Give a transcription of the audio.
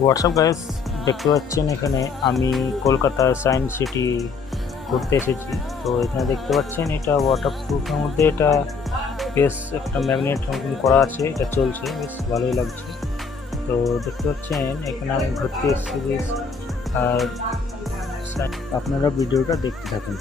WhatsApp guys, দেখতে পাচ্ছেন এখানে আমি কলকাতা সায়েন্স সিটি ঘুরতে এসেছি। তো এখানে দেখতে পাচ্ছেন এটা ওয়াটার প্রুফের মধ্যে এটা বেশ একটা ম্যাগনেট মতন করা আছে, এটা চলছে, বেশ ভালোই লাগছে। তো দেখতে পাচ্ছেন এখানে আমি ঘুরতে এসেছি বেশ। আর আপনারা ভিডিওটা দেখতে থাকুন।